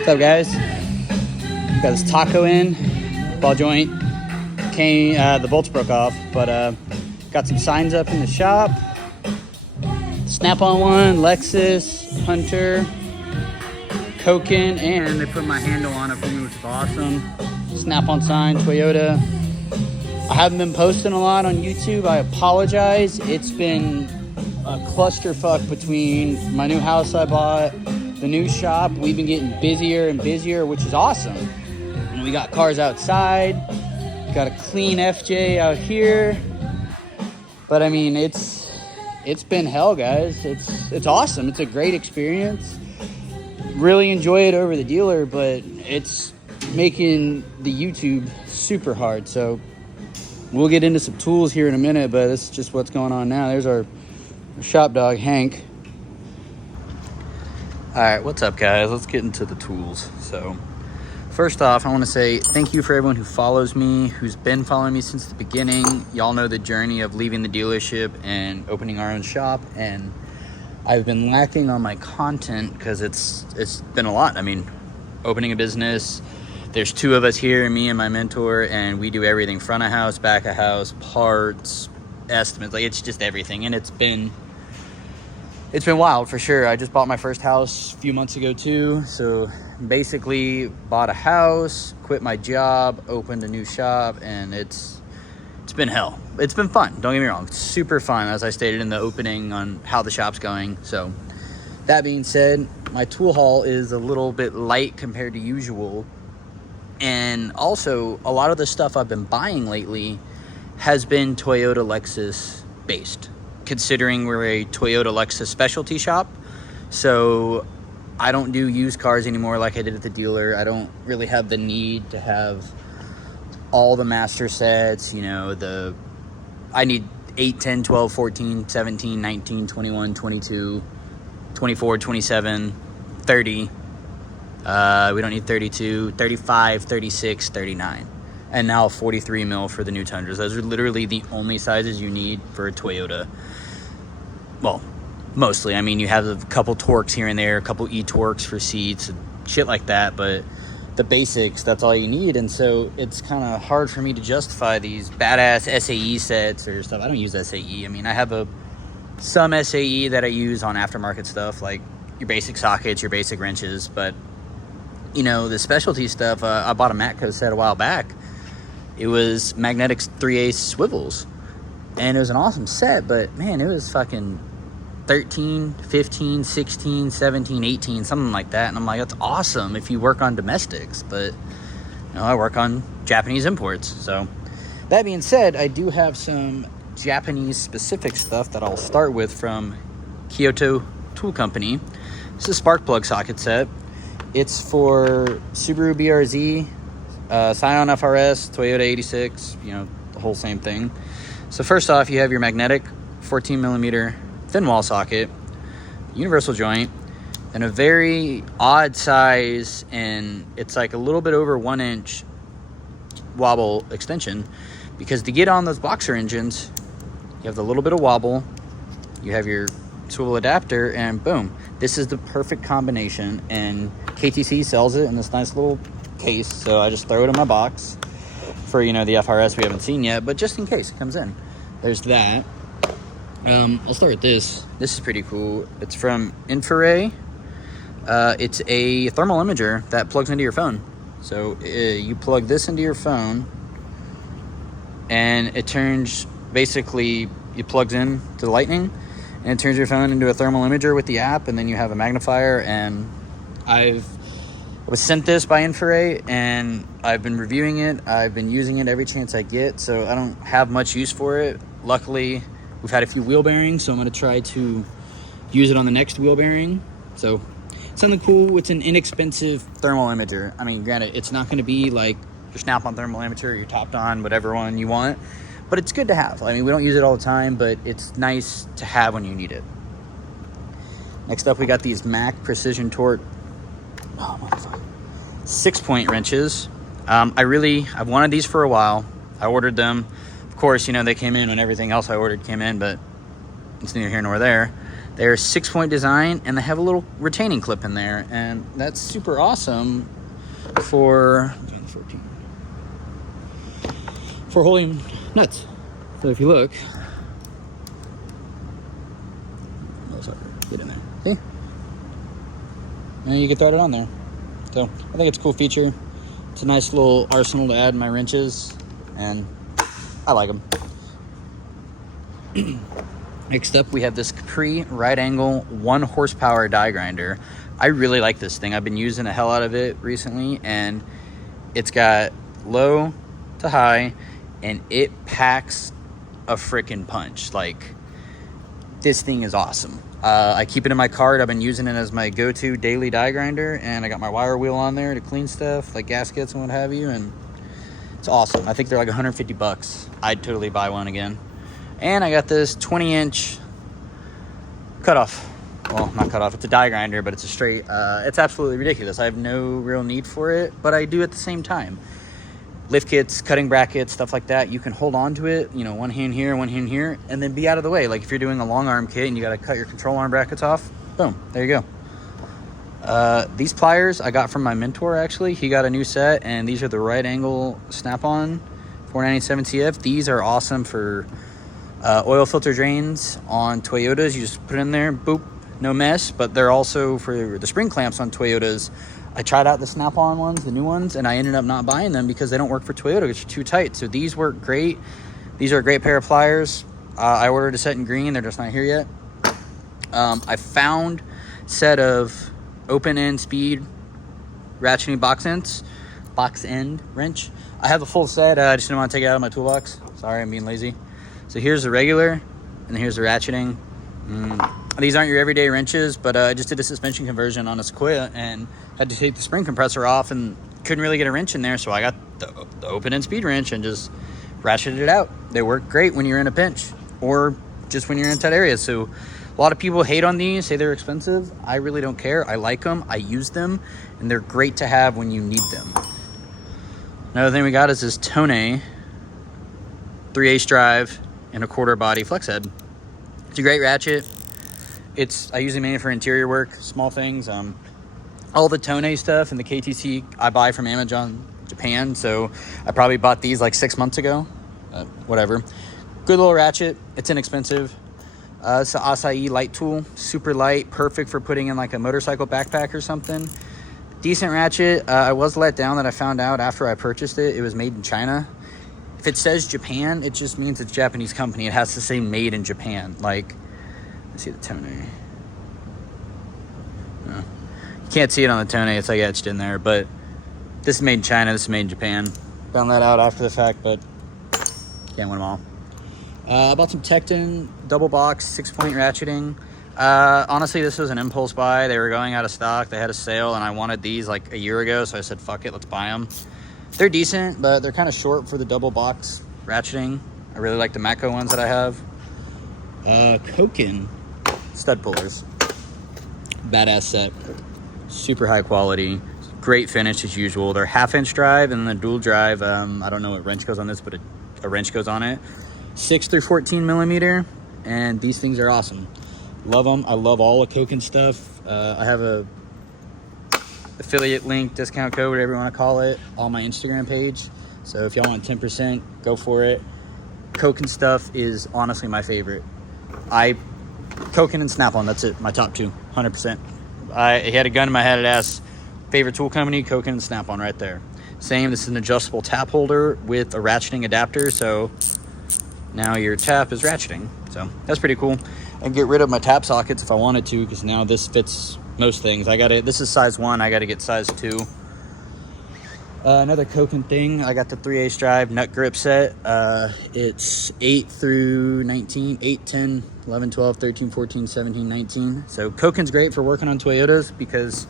What's up, guys? Got this taco in, ball joint. Came, the bolts broke off, but got some signs up in the shop. SnapOn one, Lexus, Hunter, Koken, and they put my handle on it for me, which is awesome. SnapOn sign, Toyota. I haven't been posting a lot on YouTube. I apologize. It's been a clusterfuck between my new house I bought, the new shop. We've been getting busier and busier, which is awesome. And we got cars outside. Got a clean FJ out here. But I mean, it's been hell, guys. It's awesome. It's a great experience. Really enjoy it over the dealer, but it's making the YouTube super hard. So we'll get into some tools here in a minute, but this is just what's going on now. There's our shop dog, Hank. All right, what's up, guys? Let's get into the tools. So first off, I want to say thank you for everyone who follows me, who's been following me since the beginning. Y'all know the journey of leaving the dealership and opening our own shop, and I've been lacking on my content because it's been a lot. I mean, opening a business, there's two of us here, me and my mentor, and we do everything: front of house, back of house, parts, estimates. Like, it's just everything, and it's been wild for sure. I just bought my first house a few months ago too, so basically bought a house, quit my job, opened a new shop, and it's been hell. It's been fun, don't get me wrong. It's super fun, as I stated in the opening on how the shop's going. So that being said, my tool haul is a little bit light compared to usual, and also a lot of the stuff I've been buying lately has been Toyota Lexus based, considering we're a Toyota Lexus specialty shop. So I don't do used cars anymore like I did at the dealer. I don't really have the need to have all the master sets, you know, I need 8, 10, 12, 14, 17, 19, 21, 22, 24, 27, 30. We don't need 32, 35, 36, 39. And now 43 mil for the new Tundras. Those are literally the only sizes you need for a Toyota. Well, mostly. I mean, you have a couple Torques here and there, a couple E-Torques for seats, and shit like that, but the basics, that's all you need. And so it's kind of hard for me to justify these badass SAE sets or stuff. I don't use SAE. I mean, I have some SAE that I use on aftermarket stuff, like your basic sockets, your basic wrenches, but you know, the specialty stuff, I bought a Matco set a while back. It was magnetic 3/8 swivels, and it was an awesome set, but man, it was fucking 13, 15, 16, 17, 18, something like that. And I'm like, that's awesome if you work on domestics, but you know, I work on Japanese imports. So that being said, I do have some Japanese specific stuff that I'll start with from Kyoto Tool Company. This is a spark plug socket set. It's for Subaru BRZ, Scion FRS, Toyota 86, you know, the whole same thing. So first off, you have your magnetic 14 millimeter thin wall socket, universal joint, and a very odd size, and it's like a little bit over 1 inch wobble extension, because to get on those boxer engines, you have the little bit of wobble, you have your swivel adapter, and boom, this is the perfect combination. And KTC sells it in this nice little case, so I just throw it in my box for, you know, the FRS we haven't seen yet, but just in case it comes in. There's that. I'll start with this. This is pretty cool. It's from Infrared. It's a thermal imager that plugs into your phone. So you plug this into your phone, and it turns, basically, it plugs in to the lightning, and it turns your phone into a thermal imager with the app, and then you have a magnifier. And I was sent this by Infrared, and I've been reviewing it. I've been using it every chance I get, so I don't have much use for it. Luckily, we've had a few wheel bearings, so I'm going to try to use it on the next wheel bearing. So something cool. It's an inexpensive thermal imager. I mean, granted, it's not going to be like your SnapOn thermal imager, your Topped On, whatever one you want, but it's good to have. I mean, we don't use it all the time, but it's nice to have when you need it. Next up, we got these Mac Precision Torque 6-point wrenches. I've wanted these for a while. I ordered them. Of course, you know, they came in when everything else I ordered came in, but it's neither here nor there. They're 6-point design, and they have a little retaining clip in there, and that's super awesome for holding nuts. So if you look, get in there, see? And you can throw it on there. So I think it's a cool feature. It's a nice little arsenal to add in my wrenches, and I like them. Next up, we have this Capri right angle 1 horsepower die grinder. I really like this thing. I've been using the hell out of it recently, and it's got low to high, and it packs a freaking punch. Like, this thing is awesome. I keep it in my cart. I've been using it as my go-to daily die grinder, and I got my wire wheel on there to clean stuff like gaskets and what have you, and it's awesome. I think they're like 150 bucks. I'd totally buy one again. And I got this 20-inch cutoff. Well, not cutoff, it's a die grinder, but it's a straight. It's absolutely ridiculous. I have no real need for it, but I do at the same time. Lift kits, cutting brackets, stuff like that, you can hold on to it, you know, one hand here, one hand here, and then be out of the way. Like if you're doing a long arm kit and you got to cut your control arm brackets off, boom, there you go. These pliers I got from my mentor, actually. He got a new set, and these are the right angle SnapOn 497 CF. These are awesome for oil filter drains on Toyotas. You just put it in there, boop, no mess. But they're also for the spring clamps on Toyotas. I tried out the SnapOn ones, the new ones, and I ended up not buying them because they don't work for Toyota. It's too tight. So these work great. These are a great pair of pliers. I ordered a set in green. They're just not here yet. I found a set of open end speed ratcheting box end wrench. I have the full set. I just didn't want to take it out of my toolbox. Sorry, I'm being lazy. So here's the regular, and here's the ratcheting. These aren't your everyday wrenches, but I just did a suspension conversion on a Sequoia and had to take the spring compressor off and couldn't really get a wrench in there, so I got the open end speed wrench and just ratcheted it out. They work great when you're in a pinch or just when you're in tight areas. So a lot of people hate on these, say they're expensive. I really don't care. I like them. I use them, and they're great to have when you need them. Another thing we got is this Tone 3/8 drive and a 1/4 body flex head. It's a great ratchet. I usually made it for interior work, small things. All the Tone stuff and the KTC I buy from Amazon Japan, so I probably bought these like 6 months ago. Whatever. Good little ratchet. It's inexpensive. It's an Acai light tool, super light, perfect for putting in like a motorcycle backpack or something. Decent ratchet. I was let down that I found out after I purchased it. It was made in China. If it says Japan, it just means it's a Japanese company. It has to say made in Japan. Like, let's see the Tone. No. You can't see it on the Tone. It's like etched in there. But this is made in China. This is made in Japan. Found that out after the fact, but can't win them all. I bought some Tecton double box 6-point ratcheting. Honestly, this was an impulse buy. They were going out of stock. They had a sale, and I wanted these like a year ago, so I said, fuck it, let's buy them. They're decent, but they're kind of short for the double box ratcheting. I really like the Matco ones that I have. Koken stud pullers. Badass set. Super high quality. Great finish as usual. They're 1/2-inch drive and then the dual drive. I don't know what wrench goes on this, but a wrench goes on it. 6 through 14 millimeter, and these things are awesome. Love them. I love all the Koken stuff. I have a affiliate link, discount code, whatever you want to call it, on my Instagram page. So if y'all want 10%, go for it. Koken stuff is honestly my favorite. Koken and SnapOn, that's it. My top two, 100%. I had a gun in my head. It asked favorite tool company, Koken and SnapOn right there. Same, this is an adjustable tap holder with a ratcheting adapter. So now your tap is ratcheting. So that's pretty cool. I can get rid of my tap sockets if I wanted to, because now this fits most things. This is size 1. I got to get size 2. Another Koken thing. I got the 3/8 drive nut grip set. It's 8 through 19, 8, 10, 11, 12, 13, 14, 17, 19. So Koken's great for working on Toyotas because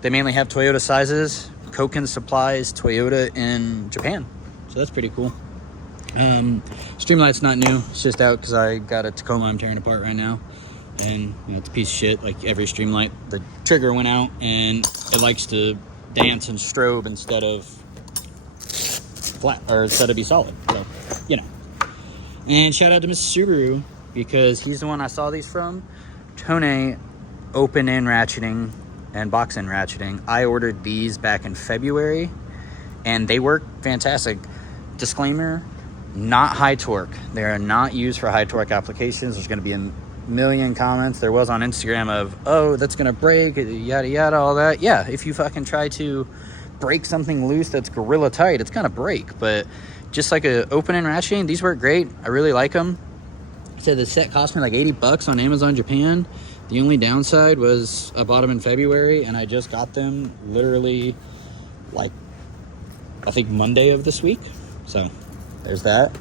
they mainly have Toyota sizes. Koken supplies Toyota in Japan. So that's pretty cool. Streamlight's not new. It's just out because I got a Tacoma I'm tearing apart right now. And you know, it's a piece of shit. Like every Streamlight, the trigger went out and it likes to dance and strobe instead of flat, or instead of be solid. So, you know. And shout out to Mr. Subaru, because he's the one I saw these from. Tone open end ratcheting and box end ratcheting. I ordered these back in February and they work fantastic. Disclaimer, not high torque. They are not used for high torque applications. There's going to be a million comments. There was on Instagram of, oh, that's going to break, yada, yada, all that. Yeah, if you fucking try to break something loose that's gorilla tight, it's going to break. But just like a open end ratcheting, these work great. I really like them. So the set cost me like 80 bucks on Amazon Japan. The only downside was I bought them in February and I just got them literally like, I think Monday of this week. So there's that.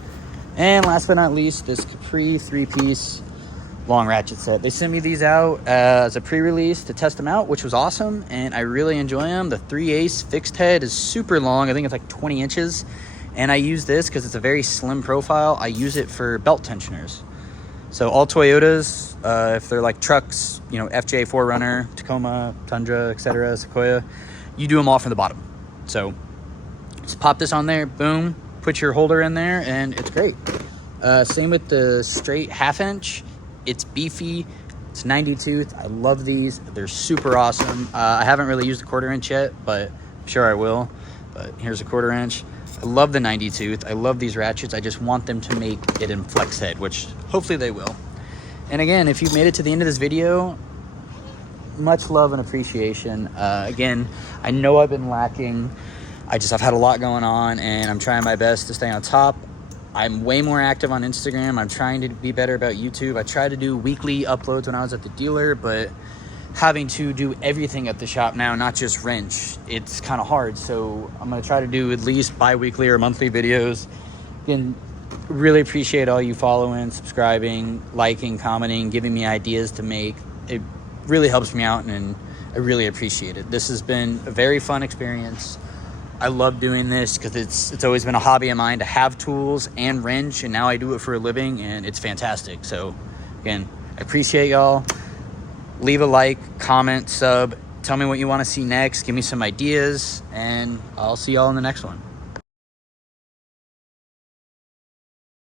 And last but not least, this Capri 3-piece long ratchet set. They sent me these out as a pre-release to test them out, which was awesome, and I really enjoy them. The 3/8 fixed head is super long. I think it's like 20 inches, and I use this because it's a very slim profile. I use it for belt tensioners. So all Toyotas, if they're like trucks, you know, FJ, 4Runner, Tacoma, Tundra, etc., Sequoia, you do them all from the bottom. So just pop this on there, boom, put your holder in there, and it's great. Same with the straight 1/2 inch. It's beefy, it's 90 tooth. I love these, they're super awesome. I haven't really used a 1/4 inch yet, but I'm sure I will. But here's a 1/4 inch. I love the 90 tooth. I love these ratchets. I just want them to make it in flex head, which hopefully they will. And again, if you've made it to the end of this video, much love and appreciation. Again, I know I've been lacking. I've had a lot going on and I'm trying my best to stay on top. I'm way more active on Instagram. I'm trying to be better about YouTube. I tried to do weekly uploads when I was at the dealer, but having to do everything at the shop now, not just wrench, it's kind of hard. So I'm going to try to do at least bi-weekly or monthly videos. Again, really appreciate all you following, subscribing, liking, commenting, giving me ideas to make. It really helps me out and I really appreciate it. This has been a very fun experience. I love doing this because it's always been a hobby of mine to have tools and wrench, and now I do it for a living and it's fantastic. So again, I appreciate y'all. Leave a like, comment, sub, tell me what you want to see next, give me some ideas, and I'll see y'all in the next one.